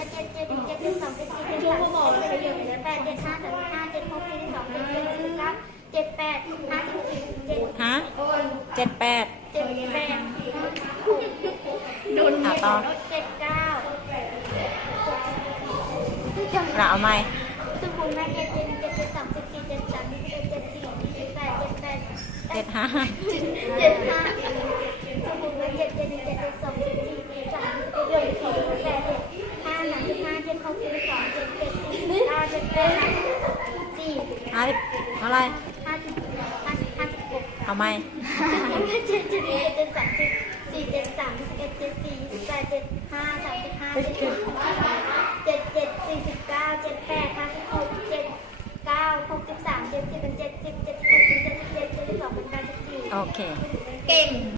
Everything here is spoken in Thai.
เจ็ดเจ็ดเจ็ดเจ็ดสองเจ็ดสี่เจ็ดสามเจ็ดสี่เจ็ดแปดเจ็ดห้าสามห้าเจ็ดหกเจ็ดสองเจ็ดเจ็ดสี่ครับเจ็ดแปดห้าเจ็ดสี่เจ็ดฮะเจ็ดแปดเจ็ดแปดโดนหาต่อเจ็ดเก้าเราเอาไหมสมุนไพรเจ็ดเจ็ดเจ็ดเจ็ดสองเจ็ดสี่เจ็ดสามเจ็ดเจ็ดสี่เจ็ดแปดเจ็ดแปดเจ็ดห้าเจ็ดห้าาสิบเท่าไหรห้าสิบห้าสิบห้าสิบหกเอาไหมเจ็ดเจ็ดเจ็ดเจ็ดสามสิบสี่เจ็ดสามสิบเอ็ดเจ็ดสี่สิบแปดเจ็ดห้าสามสิบห้าเจ็ดเจ็ดเจ็ดเจ็ดสี่สิบเก้าเจ็ดแปดห้าสิบหกเจ็ดเก้าหกสิบสามเจ็ดสิบเป็นเจ็ดสิบเจ็ดสิบเอ็ดเป็นเจ็ดสิบเจ็ดเจ็ดสิบสองเป็นแปดสิบสี่โอเค เก่ง